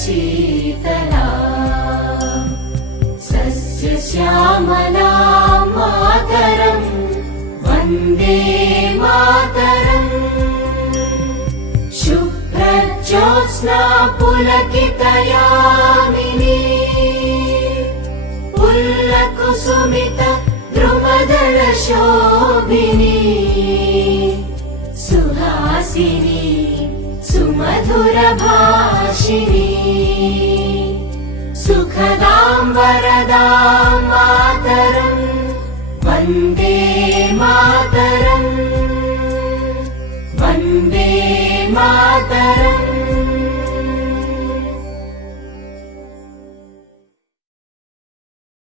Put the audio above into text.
Sheetla सस्यश्यामला Mataram Vande Mataram शुभ्रज्योत्स्ना पुलकितयामिनी पुल्लकुसुमित द्रुमदलशोभिनी Suhasini सुमधुरभाषिणी सुखदां वरदां Mataram Vande Mataram Vande Mataram.